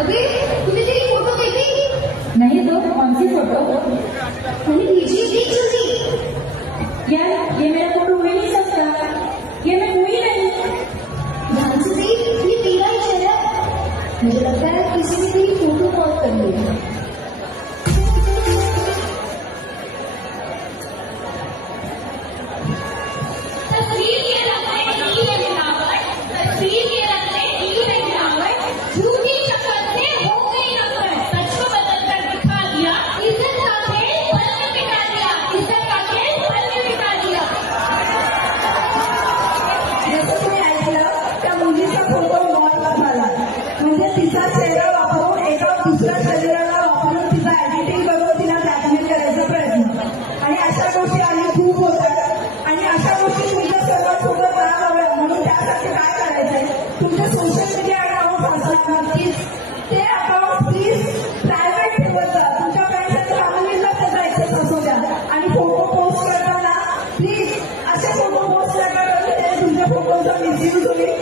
अबे तूने तेरी फोटो देखी? नहीं तो कौन सी फोटो? मैंने भेजी, देख जल्दी। यार ये मेरा फोटो हो ही नहीं सकता, ये मैं हुई नहीं। ध्यान से देख, ये तेरा ही चेहरा है। मुझे लगता है किसी ने तेरी फोटो कॉल कर लिया। तिचा चेहरा वापरून एका दुसऱ्या शरीराला वापरून तिचा एडिटिंग करून तिला ब्लॅकमेल करायचा प्रयत्न आणि अशा गोष्टी आम्ही खूप होतात आणि अशा गोष्टी तुमच्या सर्वांसोबत कराव्या म्हणून त्यासाठी काय करायचंय तुमचे सोशल मीडिया अकाउंट असतात नक्कीच ते अकाउंट प्लीज प्रायव्हेट ठेवत जा. तुमच्या फ्रेंड्स आणि फॅमिलीला त्याचा ऍक्सेस असू द्या आणि फोटो पोस्ट करताना प्लीज असे फोटो पोस्ट नका करून तुमच्या फोटोचा मिसयूज होईल.